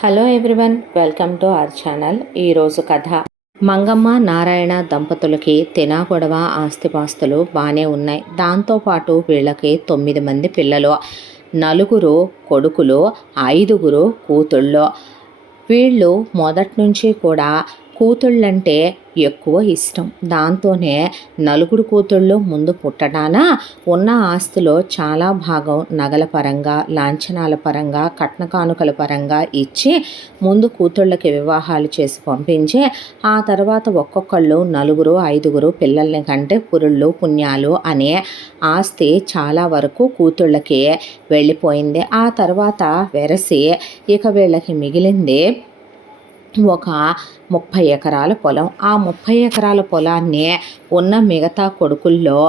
Hello everyone, welcome to our channel. ఈరోజు కథ. మంగమ్మ నారాయణ దంపతులకి తినా గొడవ ఆస్తిపాస్తులు బాగానే ఉన్నాయి. దాంతోపాటు వీళ్ళకి 9 మంది పిల్లలు, 4 కొడుకులు, 5 కూతుళ్ళు. వీళ్ళు మొదటి నుంచి కూడా కూతుళ్ళంటే ఎక్కువ ఇష్టం. దాంతోనే 4 కూతుళ్ళు ముందు పుట్టడాన ఉన్న ఆస్తిలో చాలా భాగం నగల పరంగా, లాంఛనాల పరంగా, కట్న కానుకల పరంగా ఇచ్చి ముందు కూతుళ్ళకి వివాహాలు చేసి పంపించి ఆ తర్వాత ఒక్కొక్కళ్ళు 4, 5 పిల్లల్ని కంటే పురుళ్ళు పుణ్యాలు అనే ఆస్తి చాలా వరకు కూతుళ్ళకి వెళ్ళిపోయింది. ఆ తర్వాత వెరసి ఇక వీళ్ళకి మిగిలింది ఒక 30 ఎకరాల పొలం. ఆ 30 ఎకరాల పొలాన్ని ఉన్న మిగతా కొడుకుల్లో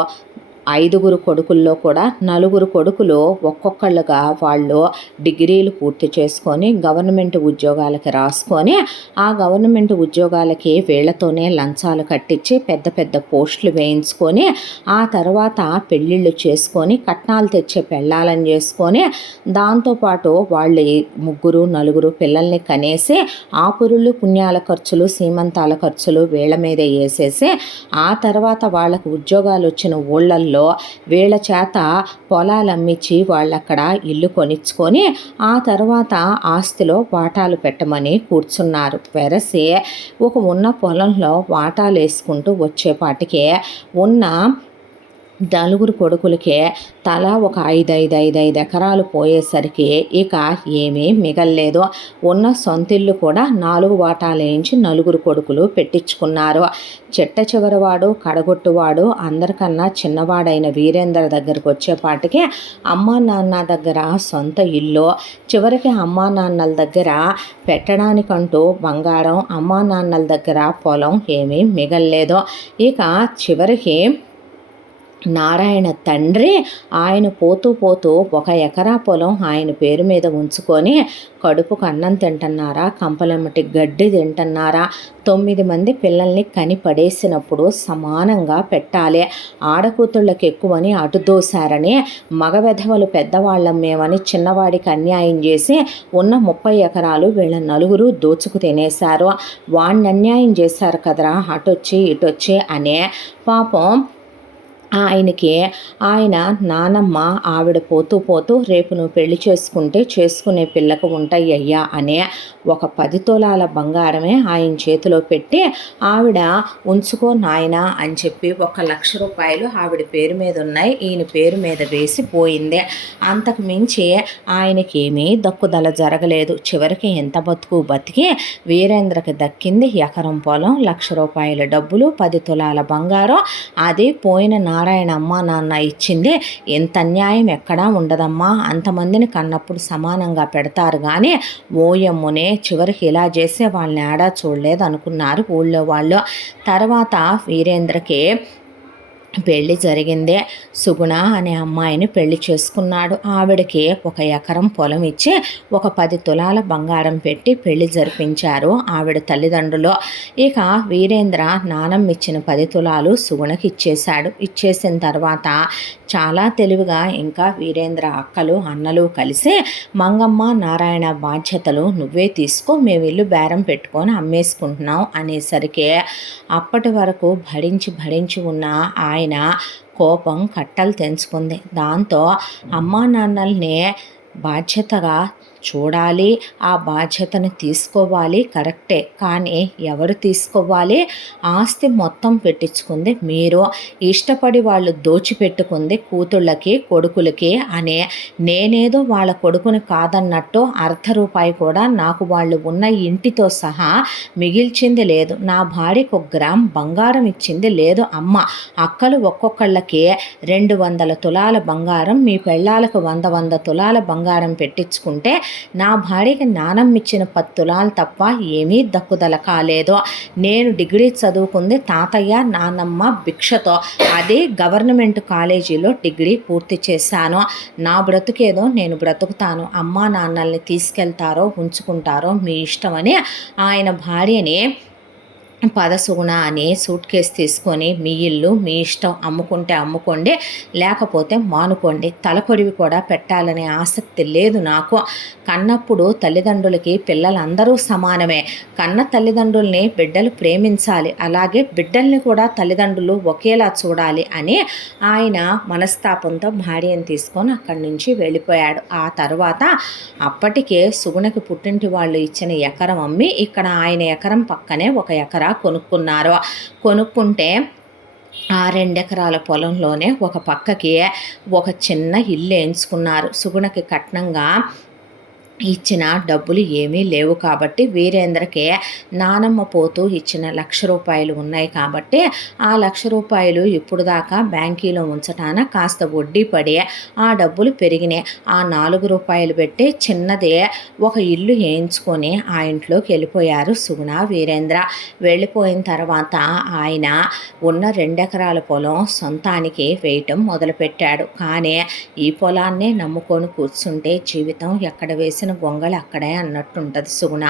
5 కొడుకుల్లో కూడా 4 కొడుకులు ఒక్కొక్కళ్ళుగా వాళ్ళు డిగ్రీలు పూర్తి చేసుకొని గవర్నమెంట్ ఉద్యోగాలకి రాసుకొని ఆ గవర్నమెంట్ ఉద్యోగాలకి వీళ్లతోనే లంచాలు కట్టించి పెద్ద పెద్ద పోస్టులు వేయించుకొని ఆ తర్వాత పెళ్ళిళ్ళు చేసుకొని కట్నాలు తెచ్చే పెళ్ళాలని చేసుకొని దాంతోపాటు వాళ్ళు 3, 4 పిల్లల్ని కనేసి ఆ పురుళ్ళు పుణ్యాల ఖర్చులు, సీమంతాల ఖర్చులు వీళ్ళ మీదే వేసేసి ఆ తర్వాత వాళ్ళకు ఉద్యోగాలు వచ్చిన ఊళ్ళల్లో వీళ్ళ చేత పొలాలు అమ్మించి వాళ్ళక్కడ ఇల్లు కొనిచ్చుకొని ఆ తర్వాత ఆస్తిలో వాటాలు పెట్టమని కూర్చున్నారు. వెరసి ఒక ఉన్న పొలంలో వాటాలు వేసుకుంటూ వచ్చేపాటికే ఉన్న 4 కొడుకులకే తలా ఒక 5 ఎకరాలు పోయేసరికి ఇక ఏమీ మిగల్లేదు. ఉన్న సొంతిల్లు కూడా 4 వాటాలు వేయించి 4 కొడుకులు పెట్టించుకున్నారు. చిట్ట చివరివాడు కడగొట్టువాడు అందరికన్నా చిన్నవాడైన వీరేంద్ర దగ్గరకు వచ్చేపాటికి అమ్మా నాన్న దగ్గర సొంత ఇల్లు, చివరికి అమ్మా నాన్నల దగ్గర పెట్టడానికంటూ బంగారం, అమ్మా నాన్నల దగ్గర పొలం ఏమీ మిగల్లేదు. ఇక చివరికి నారాయణ తండ్రి ఆయన పోతూ 1 ఎకరా పొలం ఆయన పేరు మీద ఉంచుకొని కడుపుకు అన్నం తింటున్నారా, కంపలెమ్మటి గడ్డి తింటున్నారా, 9 మంది పిల్లల్ని కని పడేసినప్పుడు సమానంగా పెట్టాలి. ఆడకూతుళ్ళకి ఎక్కువని అటు దోశారని మగ వెధవలు పెద్దవాళ్ళం మేమని చిన్నవాడికి అన్యాయం చేసి ఉన్న 30 ఎకరాలు వీళ్ళ 4 దోచుకు తినేశారు. వాడిని అన్యాయం చేశారు కదరా అటొచ్చి ఇటొచ్చి అనే పాపం ఆయనకి ఆయన నానమ్మ ఆవిడ పోతూ రేపు నువ్వు పెళ్లి చేసుకుంటే చేసుకునే పిల్లకు ఉంటాయి అయ్యా అనే ఒక 10 తులాల బంగారమే ఆయన చేతిలో పెట్టి ఆవిడ ఉంచుకో నాయనా అని చెప్పి 1,00,000 రూపాయలు ఆవిడ పేరు మీద ఉన్నాయి, ఈయన పేరు మీద వేసి పోయింది. అంతకు మించి ఆయనకేమీ దక్కుదల జరగలేదు. చివరికి ఎంత బతికి వీరేంద్రకి దక్కింది ఎకరం పొలం, 1,00,000 రూపాయల డబ్బులు, 10 తులాల బంగారం. అదే పోయిన నారాయణ అమ్మ నాన్న ఇచ్చింది. ఎంత అన్యాయం ఎక్కడా ఉండదమ్మా, అంతమందిని కన్నప్పుడు సమానంగా పెడతారు కానీ ఓయమ్మునే చివరికి ఇలా చేసే వాళ్ళని ఏడా చూడలేదు అనుకున్నారు ఊళ్ళో వాళ్ళు. తర్వాత వీరేంద్రకి పెళ్ళి జరిగిందే. సుగుణ అనే అమ్మాయిని పెళ్లి చేసుకున్నాడు. ఆవిడకి 1 ఎకరం పొలం ఇచ్చి ఒక 10 తులాల బంగారం పెట్టి పెళ్లి జరిపించారు ఆవిడ తల్లిదండ్రులు. ఇక వీరేంద్ర నానమ్మ ఇచ్చిన 10 తులాలు సుగుణకి ఇచ్చేశాడు. ఇచ్చేసిన తర్వాత చాలా తెలివిగా ఇంకా వీరేంద్ర అక్కలు అన్నలు కలిసి మంగమ్మ నారాయణ బాధ్యతలు నువ్వే తీసుకో, మేము ఇల్లు బేరం పెట్టుకొని అమ్మేసుకుంటున్నాం అనేసరికి అప్పటి వరకు భరించి ఉన్న ఆయన కోపం కట్టలు తెంచుకుంది. దాంతో అమ్మా నాన్నల్ని బాధ్యతగా చూడాలి, ఆ బాధ్యతను తీసుకోవాలి, కరెక్టే. కానీ ఎవరు తీసుకోవాలి? ఆస్తి మొత్తం పెట్టించుకుంది మీరు, ఇష్టపడి వాళ్ళు దోచిపెట్టుకుంది కూతుళ్ళకి కొడుకులకి అనే నేనేదో వాళ్ళ కొడుకుని కాదన్నట్టు ₹1 కూడా నాకు వాళ్ళు ఉన్న ఇంటితో సహా మిగిల్చింది లేదు. నా భార్యకు 1 గ్రామ్ బంగారం ఇచ్చింది లేదు అమ్మ. అక్కలు ఒక్కొక్కళ్ళకి 200 తులాల బంగారం, మీ పెళ్ళాలకు 100 తులాల బంగారం పెట్టించుకుంటే నా భార్యకి నానమ్మిచ్చిన 10 తులాలు తప్ప ఏమీ దక్కుదల కాలేదు. నేను డిగ్రీ చదువుకుంది తాతయ్య నానమ్మ భిక్షతో, అదే గవర్నమెంట్ కాలేజీలో డిగ్రీ పూర్తి చేశాను. నా బ్రతుకేదో నేను బ్రతుకుతాను, అమ్మా నాన్నల్ని తీసుకెళ్తారో ఉంచుకుంటారో మీ ఇష్టమని ఆయన భార్యని పద సుగుణ అని సూట్ కేసు తీసుకొని మీ ఇల్లు మీ ఇష్టం, అమ్ముకుంటే అమ్ముకోండి, లేకపోతే మానుకోండి, తలకొరివి కూడా పెట్టాలనే ఆసక్తి లేదు నాకు. కన్నప్పుడు తల్లిదండ్రులకి పిల్లలందరూ సమానమే. కన్న తల్లిదండ్రుల్ని బిడ్డలు ప్రేమించాలి, అలాగే బిడ్డల్ని కూడా తల్లిదండ్రులు ఒకేలా చూడాలి అని ఆయన మనస్తాపంతో భార్యను తీసుకొని అక్కడి నుంచి వెళ్ళిపోయాడు. ఆ తర్వాత అప్పటికే సుగుణకి పుట్టింటి వాళ్ళు ఇచ్చిన ఎకరం అమ్మి ఇక్కడ ఆయన ఎకరం పక్కనే ఒక ఎకరా కొనుక్కున్నారు. కొనుక్కుంటే ఆ 2 ఎకరాల పొలంలోనే ఒక పక్కకి ఒక చిన్న ఇల్లు వేయించుకున్నారు. సుగుణకి కట్నంగా ఇచ్చిన డబ్బులు ఏమీ లేవు కాబట్టి వీరేంద్రకే నానమ్మ పోతూ ఇచ్చిన ₹1,00,000 ఉన్నాయి కాబట్టి ఆ ₹1,00,000 ఇప్పుడు దాకా బ్యాంకీలో ఉంచటాన కాస్త వడ్డీ పడి ఆ డబ్బులు పెరిగినాయి. ఆ ₹4 పెట్టి చిన్నదే ఒక ఇల్లు వేయించుకొని ఆ ఇంట్లోకి వెళ్ళిపోయారు సుగుణ, వీరేంద్ర. వెళ్ళిపోయిన తర్వాత ఆయన ఉన్న 2 ఎకరాల పొలం సొంతానికి వేయటం మొదలుపెట్టాడు. కానీ ఈ పొలాన్నే నమ్ముకొని కూర్చుంటే జీవితం ఎక్కడ వేసిన గొంగళి అక్కడే అన్నట్టుంటుంది సుగుణ.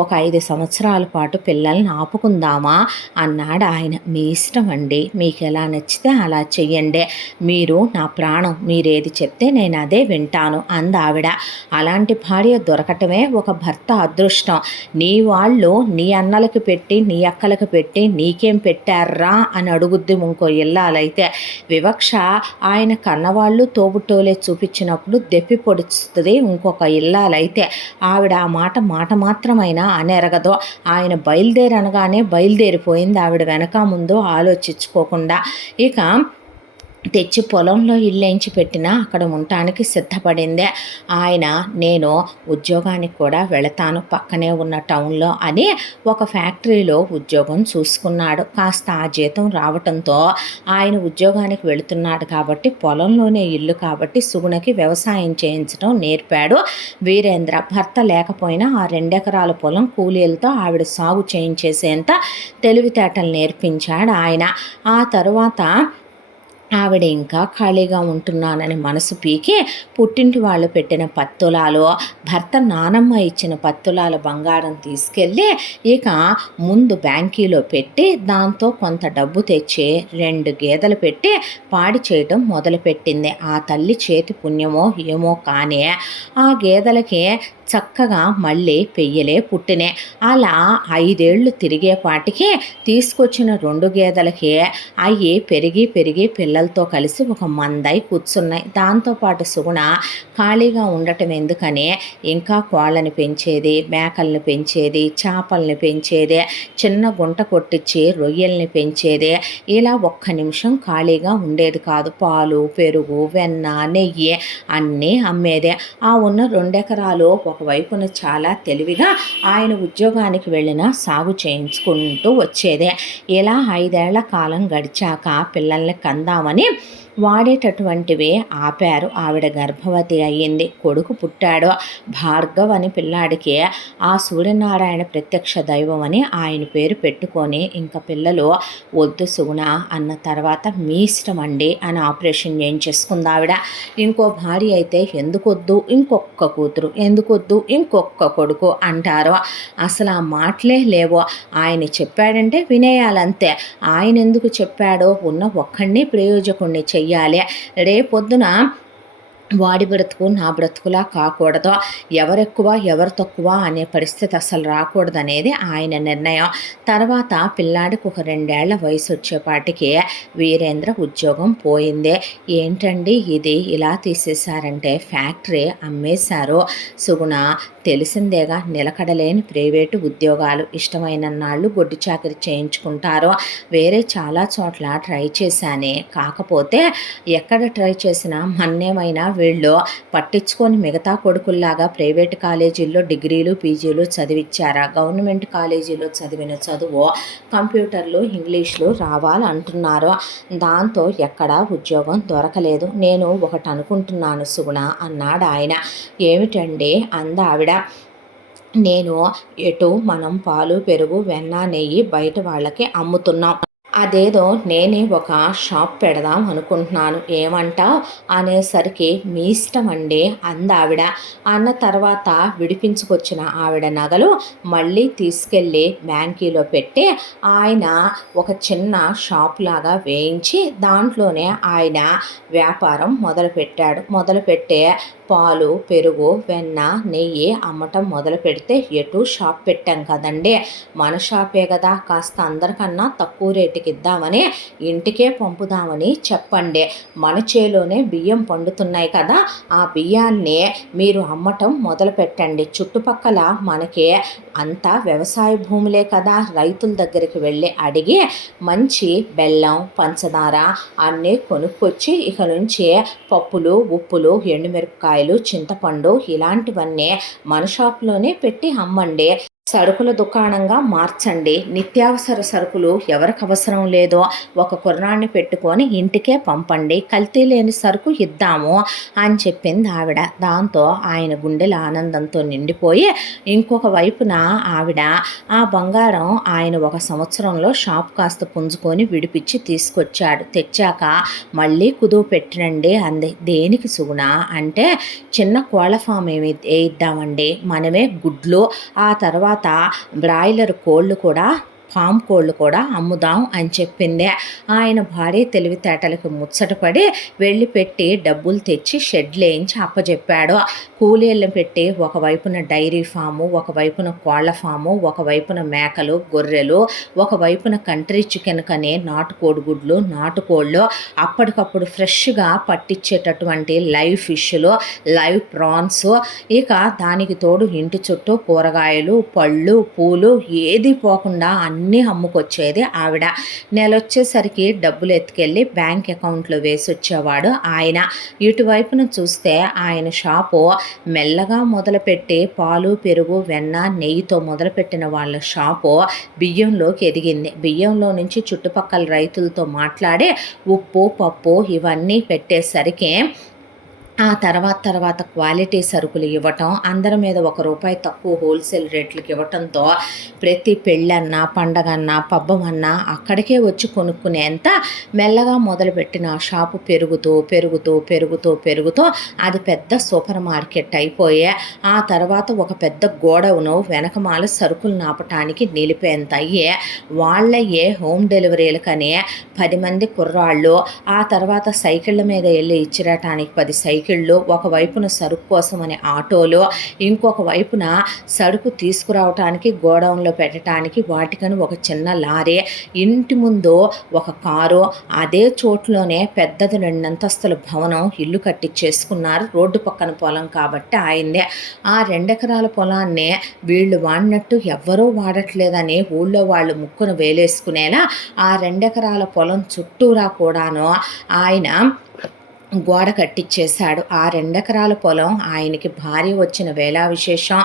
ఒక 5 సంవత్సరాల పాటు పిల్లల్ని ఆపుకుందామా అన్నాడు ఆయన. మీ ఇష్టం అండి, మీకు ఎలా నచ్చితే అలా చెయ్యండి, మీరు నా ప్రాణం, మీరేది చెప్తే నేను అదే వింటాను అందావిడ. అలాంటి భార్య దొరకటమే ఒక భర్త అదృష్టం. నీ వాళ్ళు నీ అన్నలకి పెట్టి నీ అక్కలకి పెట్టి నీకేం పెట్టారా అని అడుగుద్ది ఇంకో ఇల్లాలైతే. వివక్ష ఆయన కన్నవాళ్ళు తోబుట్టోలే చూపించినప్పుడు దెప్పి పొడుస్తుంది ఇంకొక ఇల్లాలైతే. ఆవిడ ఆ మాట మాత్రమైనా అనెరగదు. ఆయన బయలుదేరనగానే బయలుదేరిపోయింది ఆవిడ, వెనక ముందు ఆలోచించుకోకుండా. ఇక తెచ్చి పొలంలో ఇల్లేంచి పెట్టినా అక్కడ ఉండటానికి సిద్ధపడిందే. ఆయన నేను ఉద్యోగానికి కూడా వెళతాను పక్కనే ఉన్న టౌన్లో అని ఒక ఫ్యాక్టరీలో ఉద్యోగం చూసుకున్నాడు. కాస్త ఆ జీతం రావటంతో ఆయన ఉద్యోగానికి వెళుతున్నాడు కాబట్టి పొలంలోనే ఇల్లు కాబట్టి సుగుణకి వ్యవసాయం చేయించడం నేర్పాడు వీరేంద్ర. భర్త లేకపోయినా ఆ 2 ఎకరాల పొలం కూలీలతో ఆవిడ సాగు చేయించేసేంత తెలివితేటలు నేర్పించాడు ఆయన. ఆ తరువాత ఆవిడ ఇంకా ఖాళీగా ఉంటున్నానని మనసు పీకి పుట్టింటి వాళ్ళు పెట్టిన 10 తులాలు, భర్త నానమ్మ ఇచ్చిన 10 తులాల బంగారం తీసుకెళ్ళి ఇక ముందు బ్యాంకీలో పెట్టి దాంతో కొంత డబ్బు తెచ్చి 2 గేదెలు పెట్టి పాడి చేయటం మొదలుపెట్టింది. ఆ తల్లి చేతి పుణ్యమో ఏమో కానీ ఆ గేదెలకి చక్కగా మళ్ళీ పెయ్యలే పుట్టినే. అలా 5 ఏళ్ళు తిరిగేపాటికి తీసుకొచ్చిన 2 గేదెలకి అవి పెరిగి పిల్లలతో కలిసి ఒక మందై కూర్చున్నాయి. దాంతోపాటు సుగుణ ఖాళీగా ఉండటం ఎందుకని ఇంకా కోళ్ళని పెంచేది, మేకల్ని పెంచేది, చేపల్ని పెంచేది, చిన్న గుంట కొట్టించి రొయ్యల్ని పెంచేది. ఇలా ఒక్క నిమిషం ఖాళీగా ఉండేది కాదు. పాలు, పెరుగు, వెన్న, నెయ్యి అన్నీ అమ్మేదే. ఆ ఉన్న 2 ఎకరాలు ఒకవైపున చాలా తెలివిగా ఆయన ఉద్యోగానికి వెళ్ళినా సాగు చేయించుకుంటూ వచ్చేదే. ఇలా 5 ఏళ్ల కాలం గడిచాక పిల్లల్ని కందామని వాడేటటువంటివి ఆపారు. ఆవిడ గర్భవతి అయ్యింది, కొడుకు పుట్టాడు. భార్గవ్ అని పిల్లాడికి ఆ సూర్యనారాయణ ప్రత్యక్ష దైవం అని ఆయన పేరు పెట్టుకొని ఇంకా పిల్లలు వద్దు సుగుణ అన్న తర్వాత మీ ఇష్టం అండి అని ఆపరేషన్ చేయించేసుకుంది ఆవిడ. ఇంకో భార్య అయితే ఎందుకొద్దు ఇంకొక కూతురు, ఎందుకొద్దు ఇంకొక కొడుకు అంటారు. అసలు ఆ మాటలే లేవు. ఆయన చెప్పాడంటే వినేయాలంతే. ఆయన ఎందుకు చెప్పాడో ఉన్న ఒక్కడిని ప్రయోజకుడిని చెయ్యాలి. రేపొద్దున వాడి బ్రతుకు నా బ్రతుకులా కాకూడదు, ఎవరెక్కువ ఎవరు తక్కువ అనే పరిస్థితి అసలు రాకూడదనేది ఆయన నిర్ణయం. తర్వాత పిల్లాడికి ఒక 2 ఏళ్ల వయసు వచ్చేపాటికి వీరేంద్ర ఉద్యోగం పోయింది. ఏంటండి ఇది ఇలా తీసేశారంటే ఫ్యాక్టరీ అమ్మేశారు సుగుణ. తెలిసిందేగా, నిలకడలేని ప్రైవేటు ఉద్యోగాలు, ఇష్టమైన నాళ్ళు గొడ్డు చాకరీ చేయించుకుంటారు. వేరే చాలా చోట్ల ట్రై చేశానే, కాకపోతే ఎక్కడ ట్రై చేసినా మన్నేమైనా వీళ్ళు పట్టించుకొని మిగతా కొడుకుల్లాగా ప్రైవేట్ కాలేజీల్లో డిగ్రీలు పీజీలు చదివిచ్చారా? గవర్నమెంట్ కాలేజీలో చదివిన చదువు కంప్యూటర్లు ఇంగ్లీష్లు రావాలంటున్నారు. దాంతో ఎక్కడా ఉద్యోగం దొరకలేదు. నేను ఒకటి అనుకుంటున్నాను సుగుణ అన్నాడు ఆయన. ఏమిటండి అంద ఆవిడ. నేను ఎటు మనం పాలు పెరుగు వెన్న నెయ్యి బయట వాళ్ళకి అమ్ముతున్నాం, అదేదో నేనే ఒక షాప్ పెడదాం అనుకుంటున్నాను, ఏమంటావు అనేసరికి మీ ఇష్టం అండి అందావిడ. అన్న తర్వాత విడిపించుకొచ్చిన ఆవిడ నగలు మళ్ళీ తీసుకెళ్ళి బ్యాంకీలో పెట్టి ఆయన ఒక చిన్న షాప్ లాగా వేయించి దాంట్లోనే ఆయన వ్యాపారం మొదలుపెట్టాడు. మొదలుపెట్టే పాలు, పెరుగు, వెన్న, నెయ్యి అమ్మటం మొదలు పెడితే ఎటు షాప్ పెట్టాం కదండి, మన షాపే కదా, కాస్త అందరికన్నా తక్కువ రేటుకి ఇద్దామని ఇంటికే పంపుదామని చెప్పండి. మన చేలోనే బియ్యం పండుతున్నాయి కదా, ఆ బియ్యాన్ని మీరు అమ్మటం మొదలు పెట్టండి. చుట్టుపక్కల మనకి అంతా వ్యవసాయ భూములే కదా, రైతుల దగ్గరికి వెళ్ళి అడిగి మంచి బెల్లం, పంచదార అన్నీ కొనుక్కొచ్చి ఇక నుంచి పప్పులు, ఉప్పులు, ఎండుమిరపకాయలు, చింతపండు ఇలాంటివన్నీ మన షాప్లోనే పెట్టి అమ్మండి. సరుకుల దుకాణంగా మార్చండి. నిత్యావసర సరుకులు ఎవరికి అవసరం లేదో ఒక కుర్రాన్ని పెట్టుకొని ఇంటికే పంపండి, కల్తీ లేని సరుకు ఇద్దాము అని చెప్పింది ఆవిడ. దాంతో ఆయన గుండెల ఆనందంతో నిండిపోయి ఇంకొక వైపున ఆవిడ ఆ బంగారం ఆయన ఒక సంవత్సరంలో షాప్ కాస్త పుంజుకొని విడిపించి తీసుకొచ్చాడు. తెచ్చాక మళ్ళీ కుదువు పెట్టినండి అంది. దేనికి సుగుణ అంటే, చిన్న కోళ్ళ ఫామ్ ఏమి వేయిద్దామండి, మనమే గుడ్లు, ఆ తర్వాత బ్రాయిలర్ కోళ్ళు కూడా, ఫామ్ కోళ్ళు కూడా అమ్ముదాం అని చెప్పింది. ఆయన భార్య తెలివితేటలకు ముచ్చటపడి వెళ్ళి పెట్టి డబ్బులు తెచ్చి షెడ్లు వేయించి అప్పచెప్పాడు. కూలీలను పెట్టి ఒకవైపున డైరీ ఫాము, ఒకవైపున కోళ్ల ఫాము, ఒకవైపున మేకలు, గొర్రెలు, ఒకవైపున కంట్రీ చికెన్ కనే నాటుకోడి గుడ్లు, నాటుకోళ్ళు, అప్పటికప్పుడు ఫ్రెష్గా పట్టించేటటువంటి లైవ్ ఫిష్లు, లైవ్ ప్రాన్స్, ఇక దానికి తోడు ఇంటి చుట్టూ కూరగాయలు, పళ్ళు, పూలు ఏది పోకుండా అన్నీ అమ్ముకొచ్చేది ఆవిడ. నెలొచ్చేసరికి డబ్బులు ఎత్తుకెళ్ళి బ్యాంక్ అకౌంట్లో వేసి వచ్చేవాడు ఆయన. ఇటువైపున చూస్తే ఆయన షాపు మెల్లగా మొదలుపెట్టి పాలు, పెరుగు, వెన్న, నెయ్యితో మొదలుపెట్టిన వాళ్ళ షాపు బియ్యంలోకి ఎదిగింది. బియ్యంలో నుంచి చుట్టుపక్కల రైతులతో మాట్లాడి ఉప్పు, పప్పు ఇవన్నీ పెట్టేసరికి ఆ తర్వాత క్వాలిటీ సరుకులు ఇవ్వటం, అందరి మీద ₹1 తక్కువ హోల్సేల్ రేట్లకు ఇవ్వటంతో ప్రతి పెళ్ళన్నా, పండగన్నా, పబ్బమన్నా అక్కడికే వచ్చి కొనుక్కునేంత మెల్లగా మొదలుపెట్టిన ఆ షాపు పెరుగుతూ పెరుగుతూ పెరుగుతూ పెరుగుతూ అది పెద్ద సూపర్ మార్కెట్ అయిపోయే ఆ తర్వాత ఒక పెద్ద గోడౌను వెనకమాల సరుకులు నాపటానికి నిలిపేంత అయ్యే వాళ్ళయ్యే హోమ్ డెలివరీలకనే 10 మంది కుర్రాళ్ళు, ఆ తర్వాత సైకిళ్ళ మీద వెళ్ళి ఇచ్చిరటానికి 10 సైకిళ్ళు, ఒకవైపున సరుకు కోసం అనే ఆటోలు, ఇంకొక వైపున సరుకు తీసుకురావటానికి గోడౌన్లో పెట్టడానికి వాటికని ఒక చిన్న లారీ, ఇంటి ముందు ఒక కారు, అదే చోట్లోనే పెద్దది 2 అంతస్తుల భవనం ఇల్లు కట్టించేసుకున్నారు. రోడ్డు పక్కన పొలం కాబట్టి ఆయన్నే. ఆ 2 ఎకరాల పొలాన్ని వీళ్ళు వాడినట్టు ఎవ్వరూ వాడట్లేదని ఊళ్ళో వాళ్ళు ముక్కును వేలేసుకునేలా ఆ 2 ఎకరాల పొలం చుట్టూరా కూడాను ఆయన గోడ కట్టించేశాడు. ఆ 2 ఎకరాల పొలం ఆయనకి భార్య వచ్చిన వేళా విశేషం.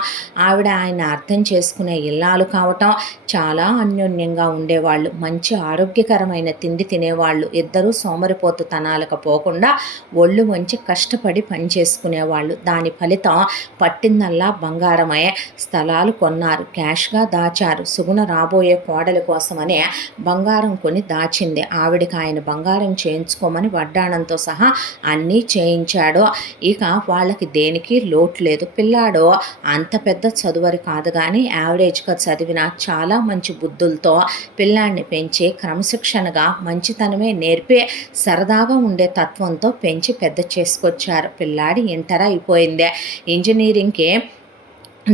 ఆవిడ ఆయన అర్థం చేసుకునే ఇల్లాలు కావటం, చాలా అన్యోన్యంగా ఉండేవాళ్ళు, మంచి ఆరోగ్యకరమైన తిండి తినేవాళ్ళు, ఇద్దరూ సోమరిపోతు తనాలకు పోకుండా ఒళ్ళు వంచి కష్టపడి పని చేసుకునేవాళ్ళు. దాని ఫలితం పట్టిందల్లా బంగారమే. స్థలాలు కొన్నారు, క్యాష్గా దాచారు. సుగుణ రాబోయే కోడలి కోసమనే బంగారం కొని దాచింది. ఆవిడకి ఆయన బంగారం చేయించుకోమని వడ్డాణంతో సహా అన్నీ చేయించాడు. ఇక వాళ్ళకి దేనికి లోటు లేదు. పిల్లాడు అంత పెద్ద చదువరి కాదు కానీ యావరేజ్గా చదివిన చాలా మంచి బుద్ధులతో పిల్లాడిని పెంచి క్రమశిక్షణగా మంచితనమే నేర్పి సరదాగా ఉండే తత్వంతో పెంచి పెద్ద చేసుకొచ్చారు. పిల్లాడి ఇంటర్ అయిపోయింది. ఇంజనీరింగ్కి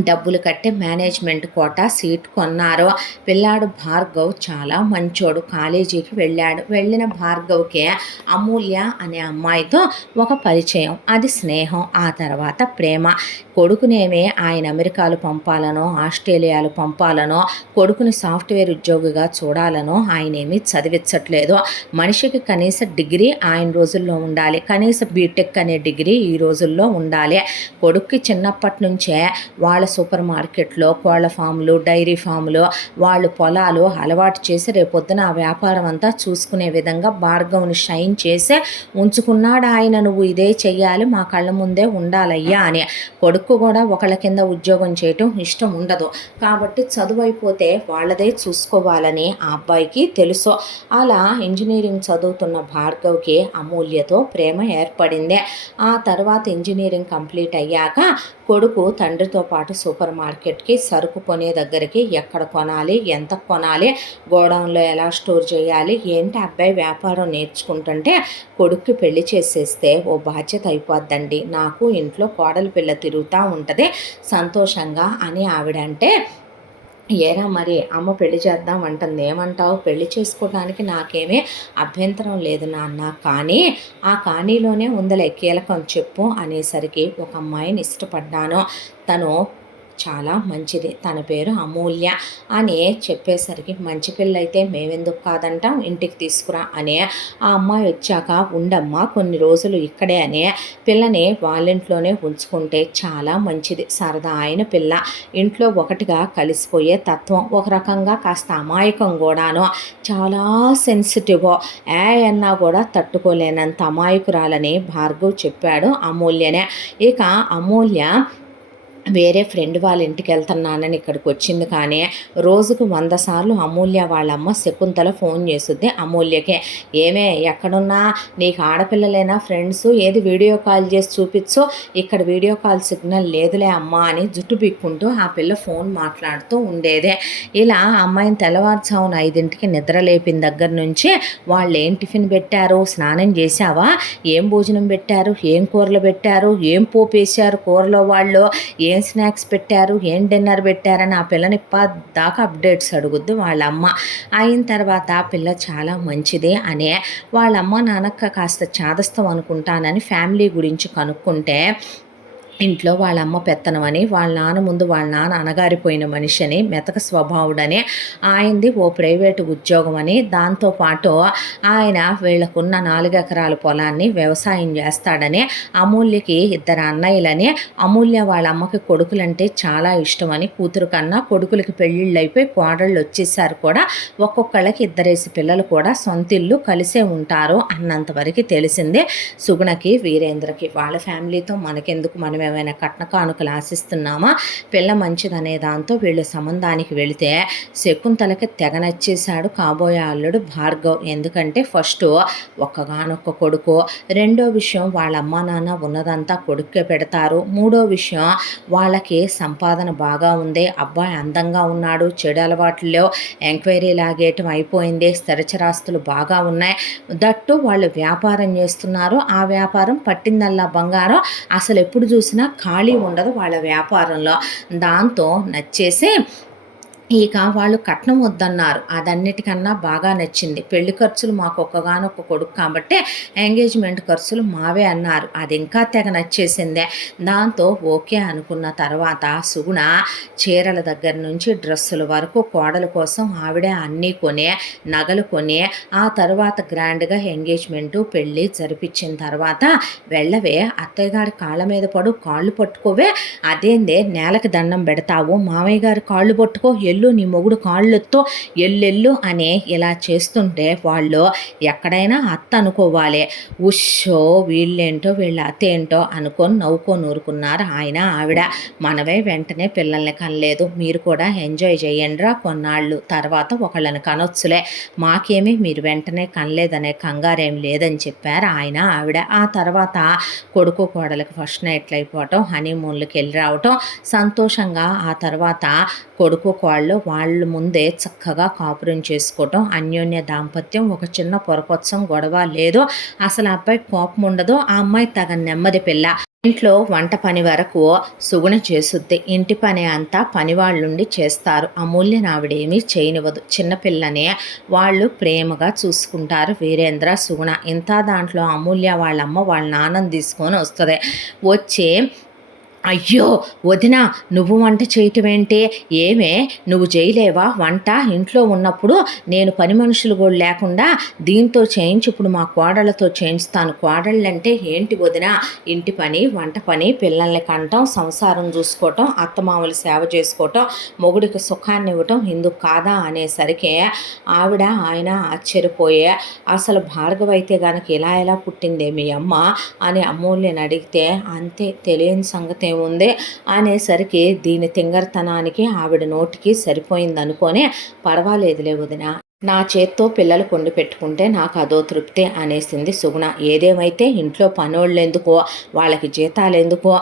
డబ్బులు కట్టి మేనేజ్మెంట్ కోటా సీట్ కొన్నారు. పిల్లాడు భార్గవ్ చాలా మంచోడు. కాలేజీకి వెళ్ళాడు. వెళ్ళిన భార్గవ్కి అమూల్య అనే అమ్మాయితో ఒక పరిచయం, అది స్నేహం, ఆ తర్వాత ప్రేమ. కొడుకునేమి ఆయన అమెరికాలు పంపాలనో, ఆస్ట్రేలియాలు పంపాలనో, కొడుకుని సాఫ్ట్వేర్ ఉద్యోగిగా చూడాలనో ఆయనేమి చదివించట్లేదు. మనిషికి కనీస డిగ్రీ ఆయన రోజుల్లో ఉండాలి, కనీస బీటెక్ అనే డిగ్రీ ఈ రోజుల్లో ఉండాలి. కొడుక్కి చిన్నప్పటి నుంచే వాడు వాళ్ళ సూపర్ మార్కెట్లో కోళ్ళ ఫాములు, డైరీ ఫాములు, వాళ్ళు పొలాలు అలవాటు చేసి రేపొద్దున ఆ వ్యాపారం అంతా చూసుకునే విధంగా భార్గవ్ని షైన్ చేసే ఉంచుకున్నాడు ఆయన. నువ్వు ఇదే చెయ్యాలి, మా కళ్ళ ముందే ఉండాలయ్యా అని. కొడుకు కూడా ఒకళ్ళ కింద ఉద్యోగం చేయటం ఇష్టం ఉండదు కాబట్టి చదువు అయిపోతే వాళ్ళదే చూసుకోవాలని ఆ అబ్బాయికి తెలుసు. అలా ఇంజనీరింగ్ చదువుతున్న భార్గవ్కి అమూల్యతో ప్రేమ ఏర్పడింది. ఆ తర్వాత ఇంజనీరింగ్ కంప్లీట్ అయ్యాక కొడుకు తండ్రితో పాటు సూపర్ మార్కెట్కి సరుకు కొనే దగ్గరికి ఎక్కడ కొనాలి, ఎంత కొనాలి, గోడౌన్లో ఎలా స్టోర్ చేయాలి ఏంటి, అబ్బాయి వ్యాపారం నేర్చుకుంటుంటే కొడుక్కి పెళ్లి చేసేస్తే ఓ బాధ్యత అయిపోద్దండి, నాకు ఇంట్లో కోడలి పిల్ల తిరుగుతూ ఉంటుంది సంతోషంగా అని ఆవిడంటే, ఏరా మరి అమ్మ పెళ్లి చేద్దాం అంటుంది, ఏమంటావు, పెళ్లి చేసుకోవడానికి నాకేమీ అభ్యంతరం లేదు నాన్న, కానీ ఆ కానీలోనే ఉందలే కీలకం చెప్పు అనేసరికి ఒక అమ్మాయిని ఇష్టపడ్డాను, తను చాలా మంచిది, తన పేరు అమూల్య అని చెప్పేసరికి మంచి పిల్లయితే మేమెందుకు కాదంటాం, ఇంటికి తీసుకురా అని ఆ అమ్మాయి వచ్చాక ఉండమ్మా కొన్ని రోజులు ఇక్కడే అని పిల్లని వాళ్ళింట్లోనే ఉంచుకుంటే చాలా మంచిది, సరదా అయిన పిల్ల, ఇంట్లో ఒకటిగా కలిసిపోయే తత్వం, ఒక రకంగా కాస్త అమాయకం కూడాను, చాలా సెన్సిటివ్, అన్నా కూడా తట్టుకోలేనంత అమాయకురాలని భార్గవ్ చెప్పాడు అమూల్యనే. ఇక అమూల్య వేరే ఫ్రెండ్ వాళ్ళ ఇంటికి వెళ్తున్నానని ఇక్కడికి వచ్చింది, కానీ రోజుకు 100 సార్లు అమూల్య వాళ్ళమ్మ శకుంతల ఫోన్ చేస్తుంది అమూల్యకే, ఏమే ఎక్కడున్నా, నీకు ఆడపిల్లలైనా ఫ్రెండ్స్, ఏది వీడియో కాల్ చేసి చూపించు, ఇక్కడ వీడియో కాల్ సిగ్నల్ లేదులే అమ్మా అని జుట్టు పిక్కుంటూ ఆ పిల్ల ఫోన్ మాట్లాడుతూ ఉండేదే. ఇలా అమ్మాయిని తెల్లవారుజామున 5ంటికి నిద్ర లేపిన దగ్గర నుంచి వాళ్ళు ఏం టిఫిన్ పెట్టారు, స్నానం చేశావా, ఏం భోజనం పెట్టారు, ఏం కూరలు పెట్టారు, ఏం పోపేశారు కూరలో, వాళ్ళు ఏం స్నాక్స్ పెట్టారు, ఏం డిన్నర్ పెట్టారని ఆ పిల్లని దాకా అప్డేట్స్ అడుగుద్ది వాళ్ళమ్మ. అయిన తర్వాత ఆ పిల్ల చాలా మంచిదే అనే వాళ్ళమ్మ నాన్నక్క కాస్త చాదస్తం అనుకుంటానని ఫ్యామిలీ గురించి కనుక్కుంటే, ఇంట్లో వాళ్ళ అమ్మ పెత్తనమని, వాళ్ళ నాన్న ముందు వాళ్ళ నాన్న అనగారిపోయిన మనిషి అని, మెతక స్వభావుడని, ఆయనది ఓ ప్రైవేటు ఉద్యోగం అని, దాంతోపాటు ఆయన వీళ్ళకున్న 4 ఎకరాల పొలాన్ని వ్యవసాయం చేస్తాడని, అమూల్యకి 2 అన్నయ్యలని, అమూల్య వాళ్ళ అమ్మకి కొడుకులంటే చాలా ఇష్టమని, కూతురు కన్నా కొడుకులకి పెళ్ళిళ్ళు అయిపోయి కోడళ్ళు వచ్చేసారు కూడా, ఒక్కొక్కళ్ళకి 2 పిల్లలు కూడా సొంతిల్లు కలిసే ఉంటారు అన్నంతవరకు తెలిసిందే సుగుణకి, వీరేంద్రకి. వాళ్ళ ఫ్యామిలీతో మనకెందుకు, మనం ఏమైనా కట్న కానుకలు ఆశిస్తున్నామా, పిల్ల మంచిదనే దాంతో వీళ్ళు సంబంధానికి వెళితే శకుంతలకి తెగ నచ్చేశాడు కాబోయే అల్లుడు భార్గవ్. ఎందుకంటే ఫస్ట్ ఒక్కగానొక్క కొడుకు, రెండో విషయం వాళ్ళ అమ్మా నాన్న ఉన్నదంతా కొడుక్కే పెడతారు, మూడో విషయం వాళ్ళకి సంపాదన బాగా ఉంది, అబ్బాయి అందంగా ఉన్నాడు, చెడు అలవాట్లలో ఎంక్వైరీ లాగేయటం అయిపోయింది, స్థిరచరాస్తులు బాగా ఉన్నాయి, దట్టు వాళ్ళు వ్యాపారం చేస్తున్నారు, ఆ వ్యాపారం పట్టిందల్లా బంగారం, అసలు ఎప్పుడు చూసినా ఖాళీ ఉండదు వాళ్ళ వ్యాపారంలో. దాంతో నచ్చేసి ఇక వాళ్ళు కట్నం వద్దన్నారు, అదన్నిటికన్నా బాగా నచ్చింది, పెళ్లి ఖర్చులు మాకు ఒక్కగానొక్క కొడుకు కాబట్టి ఎంగేజ్మెంట్ ఖర్చులు మావే అన్నారు, అది ఇంకా తెగ నచ్చేసిందే. దాంతో ఓకే అనుకున్న తర్వాత సుగుణ చీరల దగ్గర నుంచి డ్రెస్సుల వరకు కోడల కోసం ఆవిడే అన్నీ కొని, నగలు కొని, ఆ తర్వాత గ్రాండ్గా ఎంగేజ్మెంటు పెళ్ళి జరిపించిన తర్వాత, వెళ్ళవే అత్తయ్య గారి కాళ్ళ మీద పడు, కాళ్ళు పట్టుకోవే, అదేందే నేలకి దండం పెడతావు, మామయ్య గారి కాళ్ళు పట్టుకో, నీ మొగుడు కాళ్ళెత్తో, ఎల్లెల్లు అని ఇలా చేస్తుంటే వాళ్ళు ఎక్కడైనా అత్త అనుకోవాలి, ఉషో వీళ్ళేంటో వీళ్ళ అత్త ఏంటో అనుకొని నవ్వుకొని ఊరుకున్నారు ఆయన ఆవిడ. మనమే వెంటనే పిల్లల్ని కనలేదు, మీరు కూడా ఎంజాయ్ చేయండిరా కొన్నాళ్ళు, తర్వాత ఒకళ్ళని కనొచ్చులే, మాకేమీ మీరు వెంటనే కనలేదనే కంగారేం లేదని చెప్పారు ఆయన ఆవిడ. ఆ తర్వాత కొడుకు కోడలకు ఫస్ట్ నైట్లు అయిపోవటం, హనీమూన్లకి వెళ్ళి రావటం సంతోషంగా, ఆ తర్వాత కొడుకు కోళ్ళు వాళ్ళ ముందే చక్కగా కాపురం చేసుకోవటం, అన్యోన్య దాంపత్యం, ఒక చిన్న పొరపచ్చం గొడవ లేదు, అసలు అబ్బాయి కోపం ఉండదు, ఆ అమ్మాయి తగ నెమ్మది పిల్ల. ఇంట్లో వంట పని వరకు సుగుణ చేసుద్ది, ఇంటి పని అంతా పనివాళ్ళుండి చేస్తారు, అమూల్య ఆవిడేమీ చేయనివ్వదు, చిన్నపిల్లనే వాళ్ళు ప్రేమగా చూసుకుంటారు వీరేంద్ర సుగుణ. ఇంత దాంట్లో అమూల్య వాళ్ళమ్మ వాళ్ళ నాన్నని తీసుకొని వస్తుంది, వచ్చి అయ్యో వదిన, నువ్వు వంట చేయటమేంటి? ఏమే, నువ్వు చేయలేవా వంట? ఇంట్లో ఉన్నప్పుడు నేను పని మనుషులు కూడా లేకుండా దీంతో చేయించి ఇప్పుడు మా కోడళ్ళతో చేయిస్తాను. కోడళ్ళంటే ఏంటి వదిన? ఇంటి పని, వంట పని, పిల్లల్ని కంటం, సంసారం చూసుకోవటం, అత్తమామలు సేవ చేసుకోవటం, మొగుడికి సుఖాన్ని ఇవ్వటం ఇందుకు కాదా అనేసరికి ఆయన ఆశ్చర్యపోయే, అసలు భార్గవ అయితే గనక ఇలా పుట్టిందే మీ అమ్మ అని అమూల్యని అడిగితే, అంతే, తెలియని సంగతి ఏముంది అనేసరికి దీని తింగరతనానికి ఆవిడ నోటికి సరిపోయింది అనుకొని, పర్వాలేదులే వదిన, నా చేత్తో పిల్లలు కొండి పెట్టుకుంటే నాకు అదో తృప్తి అనేసింది సుగుణ. ఏదేమైతే ఇంట్లో పనోళ్ళు ఎందుకో, వాళ్ళకి జీతాలు ఎందుకో,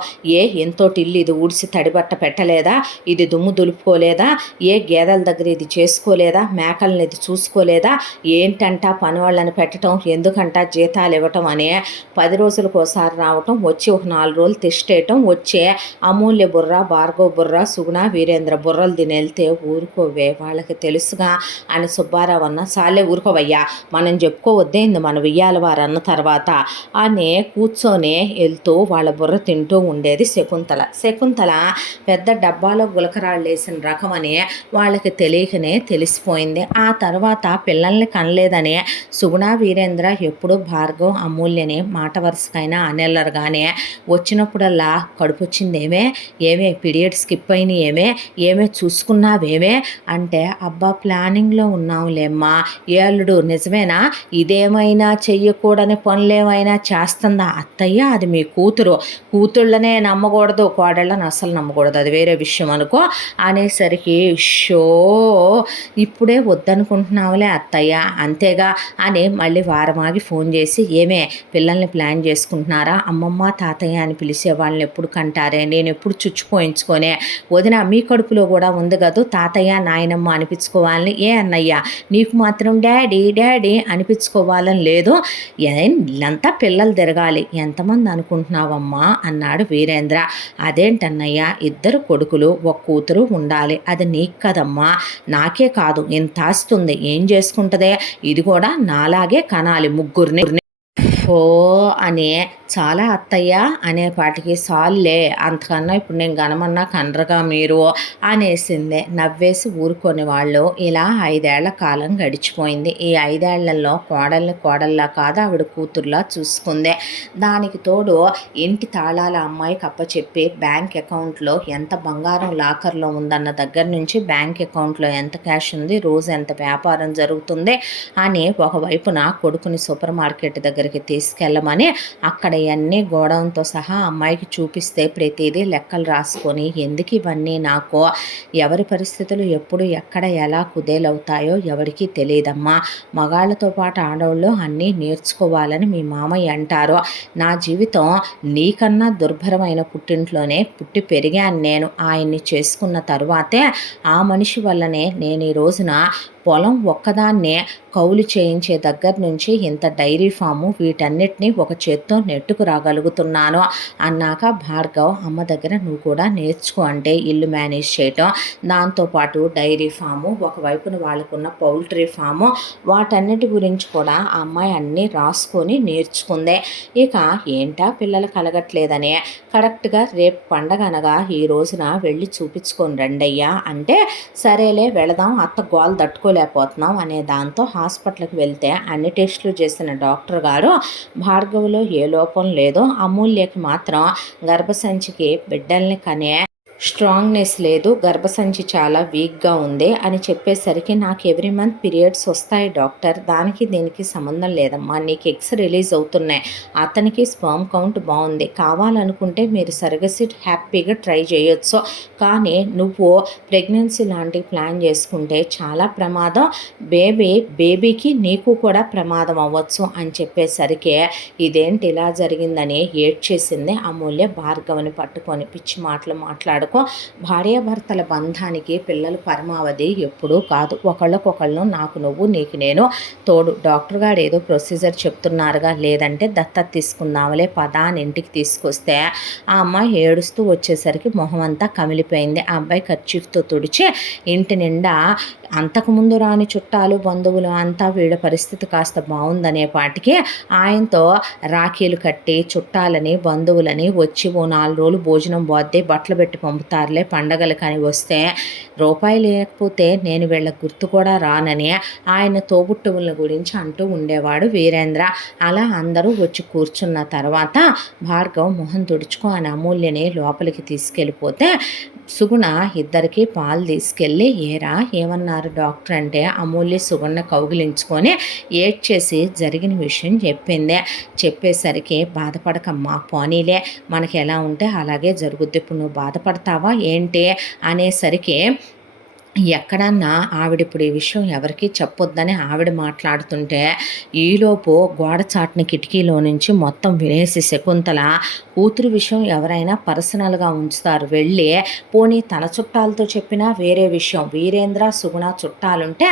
ఎంతోటి ఇల్లు ఇది ఊడిసి తడిబట్ట పెట్టలేదా, ఇది దుమ్ము దులుపుకోలేదా, గేదెల దగ్గర ఇది చేసుకోలేదా, మేకల్ని ఇది చూసుకోలేదా, ఏంటంట పనోళ్ళని పెట్టడం, ఎందుకంట జీతాలు ఇవ్వటం అనే 10 రోజులకు ఒకసారి రావటం, వచ్చి ఒక 4 రోజులు తిష్టేయటం, వచ్చే అమూల్య బుర్ర, భార్గవ బుర్ర, సుగుణ వీరేంద్ర బుర్రలు తిని వెళ్తే ఊరుకోవే, వాళ్ళకి తెలుసుగా అని సుబ్బారావు అన్న, సాలే ఊరుకోవయ్యా, మనం చెప్పుకోవద్దేంది మన వెయ్యాల వారు అన్న తర్వాత అని కూర్చొని వెళ్తూ వాళ్ళ బుర్ర తింటూ ఉండేది శకుంతల పెద్ద డబ్బాలో గులకరాళ్ళు వేసిన రకం అని వాళ్ళకి తెలియకనే తెలిసిపోయింది. ఆ తర్వాత పిల్లల్ని కనలేదని సుగుణ వీరేంద్ర ఎప్పుడు భార్గవ్ అమూల్యని మాట వరుసకైనా అనెళ్ళరు, కానీ వచ్చినప్పుడల్లా కడుపు వచ్చిందేమే, పీరియడ్ స్కిప్ అయినాయి, ఏమే చూసుకున్నావేమే అంటే, అబ్బా ప్లానింగ్లో ఉన్నాం లేమ్మా, ఏళ్ళుడు నిజమేనా, ఇదేమైనా చెయ్యకూడని పనులేమైనా చేస్తుందా అత్తయ్య? అది మీ కూతుళ్ళనే నమ్మకూడదు, కోడళ్ళని అస్సలు నమ్మకూడదు, అది వేరే విషయం అనుకో అనేసరికి, షో ఇప్పుడే వద్దనుకుంటున్నావులే అత్తయ్య, అంతేగా అని మళ్ళీ వారమాగి ఫోన్ చేసి, పిల్లల్ని ప్లాన్ చేసుకుంటున్నారా, అమ్మమ్మ తాతయ్య అని పిలిచే వాళ్ళని ఎప్పుడు కంటారే, నేను ఎప్పుడు చుచ్చిపోయించుకోనే, వదిన మీ కడుపులో కూడా ఉంది కదూ తాతయ్య నాయనమ్మ అనిపించుకోవాలని, అన్నయ్య నీకు మాత్రం డాడీ డాడీ అనిపించుకోవాలని లేదు, ఇల్లంతా పిల్లలు తిరగాలి, ఎంతమంది అనుకుంటున్నావమ్మా అన్నాడు వీరేంద్ర. అదేంటన్నయ్య, 2 కొడుకులు 1 కూతురు ఉండాలి, అది నీకు కదమ్మా, నాకే కాదు, ఇంత ఆస్తుంది, ఏం చేసుకుంటుందే, ఇది కూడా నాలాగే కనాలి ముగ్గురిని అని చాలా అత్తయ్య అనేపాటికి, సాల్లే, అంతకన్నా ఇప్పుడు నేను గనమన్నా కనరగా మీరు అనేసిందే. నవ్వేసి ఊరుకొని వాళ్ళు. ఇలా 5 ఏళ్ల కాలం గడిచిపోయింది. ఈ 5 ఏళ్లలో కోడల్లా కాదు, ఆవిడ కూతుర్లా చూసుకుందే. దానికి తోడు ఇంటి తాళాల అమ్మాయికి అప్పచెప్పి బ్యాంక్ అకౌంట్లో ఎంత బంగారం లాకర్లో ఉందన్న దగ్గర నుంచి బ్యాంక్ అకౌంట్లో ఎంత క్యాష్ ఉంది, రోజు ఎంత వ్యాపారం జరుగుతుంది అని ఒకవైపున కొడుకుని సూపర్ మార్కెట్ దగ్గరికి తీసుకెళ్ళమని అక్కడ ఇవన్నీ గోడౌన్తో సహా అమ్మాయికి చూపిస్తే ప్రతిదీ లెక్కలు రాసుకొని, ఎందుకు ఇవన్నీ నాకు, ఎవరి పరిస్థితులు ఎప్పుడు ఎక్కడ ఎలా కుదేలవుతాయో ఎవరికీ తెలియదమ్మా, మగాళ్ళతో పాటు ఆడవాళ్ళు అన్నీ నేర్చుకోవాలని మీ మామయ్య అంటారు, నా జీవితం నీకన్నా దుర్భరమైన పుట్టింట్లోనే పుట్టి పెరిగాను నేను, ఆయన్ని చేసుకున్న తరువాతే ఆ మనిషి వల్లనే నేను ఈ రోజున పొలం ఒక్కదాన్నే కౌలు చేయించే దగ్గర నుంచి ఇంత డైరీ ఫాము వీటన్నిటిని ఒక చేత్తో నెట్టుకు రాగలుగుతున్నాను అన్నాక, భార్గవ్ అమ్మ దగ్గర నువ్వు కూడా నేర్చుకో అంటే ఇల్లు మేనేజ్ చేయటం, దాంతోపాటు డైరీ ఫాము, ఒకవైపున వాళ్ళకున్న పౌల్ట్రీ ఫాము, వాటన్నిటి గురించి కూడా ఆ అమ్మాయి అన్నీ రాసుకొని నేర్చుకుందే. ఇక ఏంటా పిల్లలు కలగట్లేదని కరెక్ట్గా రేపు పండగ అనగా ఈ రోజున వెళ్ళి చూపించుకొని రండయ్యా అంటే, సరేలే వెళదాం, అత్త గోల్ తట్టుకోలేకపోతున్నాం అనే దాంతో హాస్పిటల్కి వెళ్తే అన్ని టెస్టులు చేసిన డాక్టర్ గారు, భార్గవ్లో ఏ లోపం లేదో, అమూల్యకి మాత్రం గర్భసంచికి బిడ్డల్ని కనే స్ట్రాంగ్నెస్ లేదు, గర్భసంచి చాలా వీక్గా ఉంది అని చెప్పేసరికి, నాకు ఎవ్రీ మంత్ పీరియడ్స్ వస్తాయి డాక్టర్, దానికి దీనికి సంబంధం లేదమ్మా, నీకు ఎగ్స్ రిలీజ్ అవుతున్నాయి, అతనికి స్పర్మ్ కౌంట్ బాగుంది, కావాలనుకుంటే మీరు సర్గసిట్ హ్యాపీగా ట్రై చేయొచ్చు, కానీ నువ్వు ప్రెగ్నెన్సీ లాంటి ప్లాన్ చేసుకుంటే చాలా ప్రమాదం, బేబీకి నీకు కూడా ప్రమాదం అవ్వచ్చు అని చెప్పేసరికి, ఇదేంటి ఇలా జరిగిందని ఏడ్చేసింది అమూల్య భార్గవని పట్టుకొని. పిచ్చి మాటలు మాట్లాడుకో, భార్యాభర్తల బంధానికి పిల్లలు పరమావధి ఎప్పుడూ కాదు, ఒకళ్ళకొకళ్ళు నాకు నువ్వు నీకు నేను తోడు, డాక్టర్ గారు ఏదో ప్రొసీజర్ చెప్తున్నారుగా, లేదంటే దత్తత తీసుకుందాంలే పదా అని ఇంటికి తీసుకొస్తే ఆ అమ్మాయి ఏడుస్తూ వచ్చేసరికి మొహం అంతా కమిలిపోయింది. ఆ అబ్బాయి కర్చీఫ్తో తుడిచి ఇంటి నిండా అంతకుముందు రాని చుట్టాలు బంధువులు అంతా వీళ్ళ పరిస్థితి కాస్త బాగుందనే పాటికి ఆయనతో రాఖీలు కట్టి చుట్టాలని బంధువులని వచ్చి ఓ 4 రోజులు భోజనం పోద్ది, బట్టలు పెట్టి పంపుతారులే పండగలు కానీ వస్తే, రూపాయి లేకపోతే నేను వీళ్ళకి గుర్తు కూడా రానని ఆయన తోబుట్టువుల గురించి అంటూ ఉండేవాడు వీరేంద్ర. అలా అందరూ వచ్చి కూర్చున్న తర్వాత భార్గవ్ మొహం తుడుచుకో అని అమూల్యని లోపలికి తీసుకెళ్ళిపోతే సుగుణ ఇద్దరికి పాలు తీసుకెళ్ళి ఏరా ఏమన్నారు డాక్టర్ అంటే అమూల్య సుగుణ కౌగిలించుకొని ఏడ్చేసి జరిగిన విషయం చెప్పింది. చెప్పేసరికి బాధపడకమ్మా పోనీలే మనకి ఎలా ఉంటే అలాగే జరుగుద్ది, ఇప్పుడు నువ్వు బాధపడతావా ఏంటి అనేసరికి ఎక్కడన్నా ఆవిడిప్పుడు ఈ విషయం ఎవరికీ చెప్పొద్దని ఆవిడ మాట్లాడుతుంటే ఈలోపు గోడ చాటుని కిటికీలో నుంచి మొత్తం వినేసి శకుంతల కూతురు విషయం ఎవరైనా పర్సనల్గా ఉంచుతారు, వెళ్ళి పోనీ తన చుట్టాలతో చెప్పినా వేరే విషయం, వీరేంద్ర సుగుణ చుట్టాలుంటే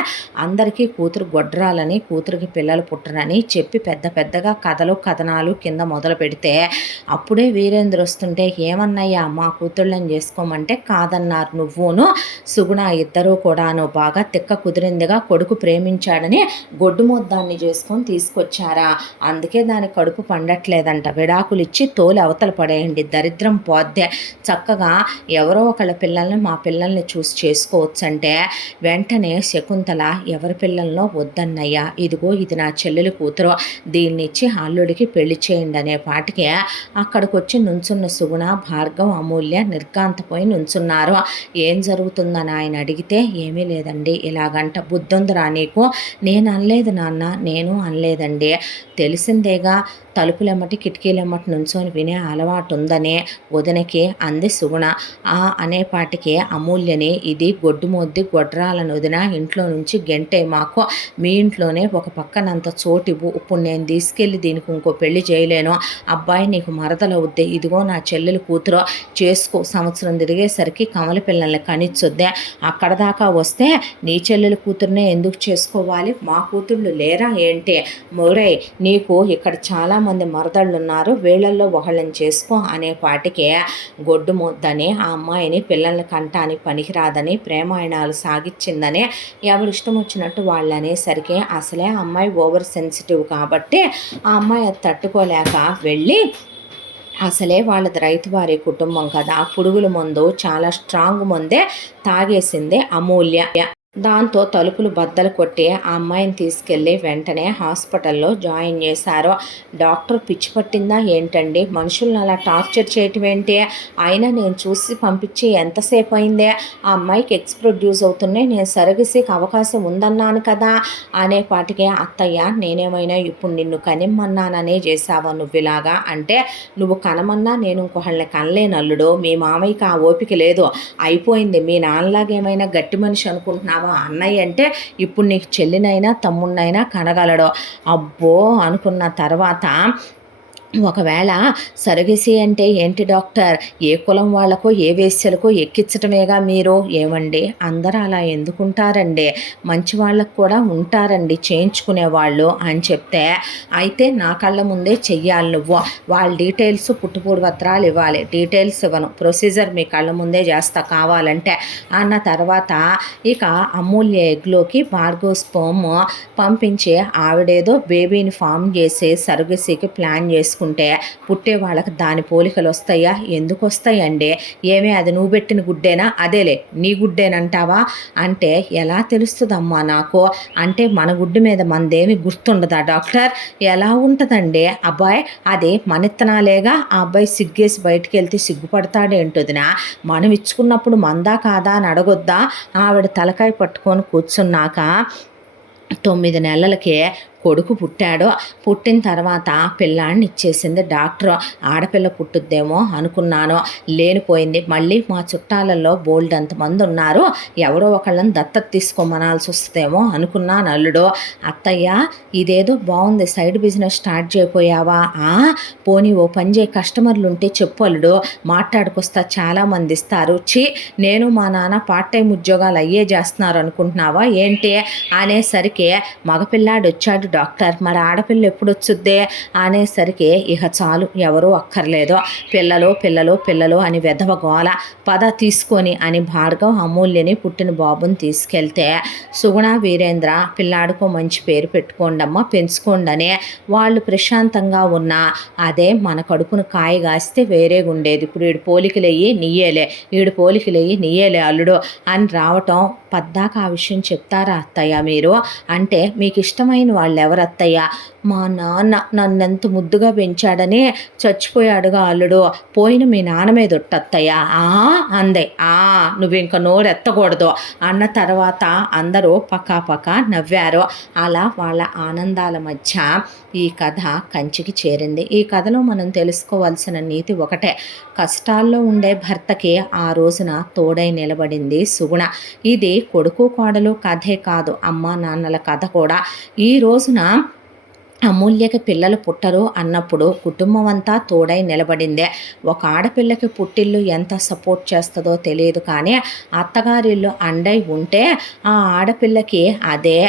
అందరికీ కూతురు గొడ్రాలని కూతురికి పిల్లలు పుట్టరని చెప్పి పెద్ద పెద్దగా కథలు కథనాలు కింద మొదలు పెడితే అప్పుడే వీరేంద్ర వస్తుంటే ఏమన్నయ్యా మా కూతుళ్ళని చేసుకోమంటే కాదన్నారు నువ్వును సుగుణ ఇద్దరూ కూడాను బాగా తిక్క కుదిరిందిగా కొడుకు ప్రేమించాడని గొడ్డు మొద్దాన్ని చేసుకొని తీసుకొచ్చారా, అందుకే దాని కడుపు పండట్లేదంట, విడాకులు ఇచ్చి తోలు అవతల పడేయండి దరిద్రం పోద్దే, చక్కగా ఎవరో ఒకళ్ళ పిల్లల్ని మా పిల్లల్ని చూసి చేసుకోవచ్చంటే వెంటనే శకుంతల ఎవరి పిల్లల్లో వద్దన్నయ్యా, ఇదిగో ఇది నా చెల్లెలి కూతురు, దీన్నిచ్చి అల్లుడికి పెళ్లి చేయండి అనే పాటికి అక్కడికి వచ్చి నుంచున్న సుగుణ భార్గవ్ అమూల్య నిర్గాంతపోయి నుంచున్నారు. ఏం జరుగుతుందని ఆయన అడిగితే ఏమీ లేదండి ఇలాగంట, బుద్ధుందిరా నీకు, నేను అనలేదు నాన్న, నేను అనలేదండి, తెలిసిందేగా తలుపులెమ్మటి కిటికీలెమ్మటి నుంచొని వినే అలవాటు ఉందనే వదినకి అంది సుగుణ. అనేపాటికి అమూల్యని ఇది గొడ్డు మొద్ది గొడ్రాలను వదిన ఇంట్లో నుంచి గెంటే మాకు, మీ ఇంట్లోనే ఒక పక్కనంత చోటివ్వు, ఇప్పుడు నేను తీసుకెళ్ళి దీనికి ఇంకో పెళ్లి చేయలేను, అబ్బాయి నీకు మరదలవుద్ది, ఇదిగో నా చెల్లెలు కూతురు చేసుకో, సంవత్సరం తిరిగేసరికి కమల పిల్లల్ని కనిచ్చొద్దే, అక్కడ దాకా వస్తే నీ చెల్లెలు కూతురునే ఎందుకు చేసుకోవాలి, మా కూతుళ్ళు లేరా ఏంటి, మొరై నీకు ఇక్కడ చాలా మంది మరదళ్ళు ఉన్నారు, వీళ్ళల్లో ఒకళ్ళని చేసుకో అనే పాటికే గొడ్డు మొద్దని ఆ అమ్మాయిని పిల్లల్ని కంటానికి పనికిరాదని ప్రేమాయణాలు సాగిచ్చిందని ఎవరిష్టం వచ్చినట్టు వాళ్ళు అనేసరికి అసలే అమ్మాయి ఓవర్ సెన్సిటివ్ కాబట్టి ఆ అమ్మాయి అది తట్టుకోలేక వెళ్ళి అసలే వాళ్ళది రైతువారి కుటుంబం కదా, పురుగుల మందు చాలా స్ట్రాంగ్ మందే తాగేసింది అమూల్య. దాంతో తలుపులు బద్దలు కొట్టి ఆ అమ్మాయిని తీసుకెళ్ళి వెంటనే హాస్పిటల్లో జాయిన్ చేశారు. డాక్టర్ పిచ్చి పట్టిందా ఏంటండి, మనుషులను అలా టార్చర్ చేయటం ఏంటి, అయినా నేను చూసి పంపించి ఎంతసేపు అయిందే, ఆ అమ్మాయికి ఎగ్స్ ప్రొడ్యూస్ అవుతున్నాయి, నేను సరగసికి అవకాశం ఉందన్నాను కదా అనేపాటికి అత్తయ్య నేనేమైనా ఇప్పుడు నిన్ను కనిమ్మన్నాననే చేసావా నువ్వు ఇలాగా అంటే, నువ్వు కనమన్నా నేను ఇంకొకళ్ళని కనలేను అల్లుడు, మీ మామయ్యకి ఆ ఓపిక లేదు, అయిపోయింది, మీ నాన్నలాగేమైనా గట్టి మనిషి అనుకుంటున్నావా అన్నయ్య అంటే ఇప్పుడు నీకు చెల్లినైనా తమ్ముడినైనా కనగలడు. అబ్బో అనుకున్న తర్వాత ఒకవేళ సరగసి అంటే ఏంటి డాక్టర్, ఏ కులం వాళ్ళకో ఏ వేశ్యలకో ఎక్కించటమేగా మీరు, ఏమండి అందరూ అలా ఎందుకుంటారండి, మంచి వాళ్ళకు కూడా ఉంటారండి చేయించుకునేవాళ్ళు అని చెప్తే, అయితే నా కళ్ళ ముందే చెయ్యాలి నువ్వు, వాళ్ళ డీటెయిల్స్ పుట్టుపూర్వత్రాలు ఇవ్వాలి, డీటెయిల్స్ ఇవ్వను, ప్రొసీజర్ మీ కళ్ళ ముందే చేస్తా కావాలంటే అన్న తర్వాత ఇక అమూల్య ఎగ్లోకి భార్గవ్ స్పర్మ్ పంపించి ఆవిడేదో బేబీని ఫామ్ చేసి సరగసికి ప్లాన్ చేసుకుంటే పుట్టే వాళ్ళకి దాని పోలికలు వస్తాయా, ఎందుకు వస్తాయండి, ఏమే అది నువ్వు పెట్టిన గుడ్డేనా, అదేలే నీ గుడ్డేనంటావా అంటే ఎలా తెలుస్తుందమ్మా నాకు అంటే మన గుడ్డు మీద మనదేమి గుర్తుండదా డాక్టర్, ఎలా ఉంటుందండి అబ్బాయి, అది మనిత్తనాలేగా, ఆ అబ్బాయి సిగ్గేసి బయటికి వెళ్తే సిగ్గుపడతాడేంటొదినా, మనం ఇచ్చుకున్నప్పుడు మందా కాదా అని అడగొద్దా, ఆవిడ తలకాయ పట్టుకొని కూర్చున్నాక 9 నెలలకే కొడుకు పుట్టాడు. పుట్టిన తర్వాత పిల్లాడిని ఇచ్చేసింది డాక్టర్, ఆడపిల్ల పుట్టుద్దేమో అనుకున్నాను, లేనిపోయింది, మళ్ళీ మా చుట్టాలలో బోల్డ్ అంతమంది ఉన్నారు, ఎవరో ఒకళ్ళని దత్తత తీసుకోమనాల్సి వస్తుందేమో అనుకున్నాను అల్లుడు. అత్తయ్య ఇదేదో బాగుంది, సైడ్ బిజినెస్ స్టార్ట్ చేయపోయావా, పోనీ ఓ పని చేయి, కస్టమర్లు ఉంటే చెప్పు అల్లుడు, మాట్లాడుకొస్తా చాలామంది ఇస్తారు, నేను మా నాన్న పార్ట్ టైం ఉద్యోగాలు అయ్యే చేస్తున్నారు అనుకుంటున్నావా ఏంటి అనేసరికి మగపిల్లాడు వచ్చాడు డాక్టర్ మరి ఆడపిల్ల ఎప్పుడు వచ్చుద్దే అనేసరికి ఇక చాలు ఎవరూ అక్కర్లేదు, పిల్లలు పిల్లలు పిల్లలు అని వెధవ గోల, పద తీసుకొని అని భార్గవ్ అమూల్యని పుట్టిన బాబుని తీసుకెళ్తే సుగుణ వీరేంద్ర పిల్లాడికో మంచి పేరు పెట్టుకోండమ్మా పెంచుకోండనే వాళ్ళు ప్రశాంతంగా ఉన్నా అదే మన కడుపును కాయ కాస్తే వేరేగా ఉండేది. ఇప్పుడు ఈడు పోలికలయ్యి నీయేలే అల్లుడు అని రావటం పద్దాక ఆ విషయం చెప్తారా అత్తయ్య మీరు అంటే మీకు ఇష్టమైన వాళ్ళు ఎవరు అత్తయ్య? మా నాన్న నన్నెంత ముద్దుగా పెంచాడని చచ్చిపోయాడుగా అల్లుడు, పోయిన మీ నాన్న మీద ఒట్టత్తయ్య అందే. నువ్వు ఇంక నోరెత్తకూడదు అన్న తర్వాత అందరూ పకాపక నవ్వారు. అలా వాళ్ళ ఆనందాల మధ్య ఈ కథ కంచికి చేరింది. ఈ కథలో మనం తెలుసుకోవాల్సిన నీతి ఒకటే, కష్టాల్లో ఉండే భర్తకి ఆ రోజున తోడై నిలబడింది సుగుణ. ఇది కొడుకు కోడలు కథే కాదు, అమ్మా నాన్నల కథ కూడా. ఈ రోజున అమూల్యకి పిల్లలు పుట్టరు అన్నప్పుడు కుటుంబం అంతా తోడై నిలబడిందే. ఒక ఆడపిల్లకి పుట్టిల్లు ఎంత సపోర్ట్ చేస్తుందో తెలియదు, కానీ అత్తగారిల్లు అండై ఉంటే ఆ ఆడపిల్లకి అదే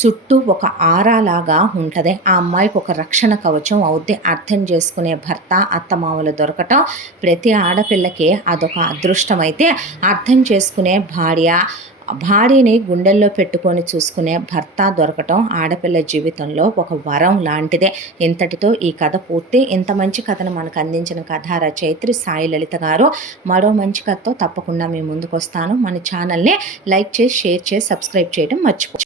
చుట్టూ ఒక ఆరాలాగా ఉంటుంది. ఆ అమ్మాయికి ఒక రక్షణ కవచం అవుద్ది. అర్థం చేసుకునే భర్త అత్తమామలు దొరకటం ప్రతి ఆడపిల్లకి అదొక అదృష్టం. అయితే అర్థం చేసుకునే భార్యని గుండెల్లో పెట్టుకొని చూసుకునే భర్త దొరకటం ఆడపిల్ల జీవితంలో ఒక వరం లాంటిదే. ఇంతటితో ఈ కథ పూర్తి. ఇంత మంచి కథను మనకు అందించిన కథా రచయిత్రి సాయి లలిత గారు. మరో మంచి కథతో తప్పకుండా మీ ముందుకు వస్తాను. మన ఛానల్ని లైక్ చేసి షేర్ చేసి సబ్స్క్రైబ్ చేయడం మర్చిపో.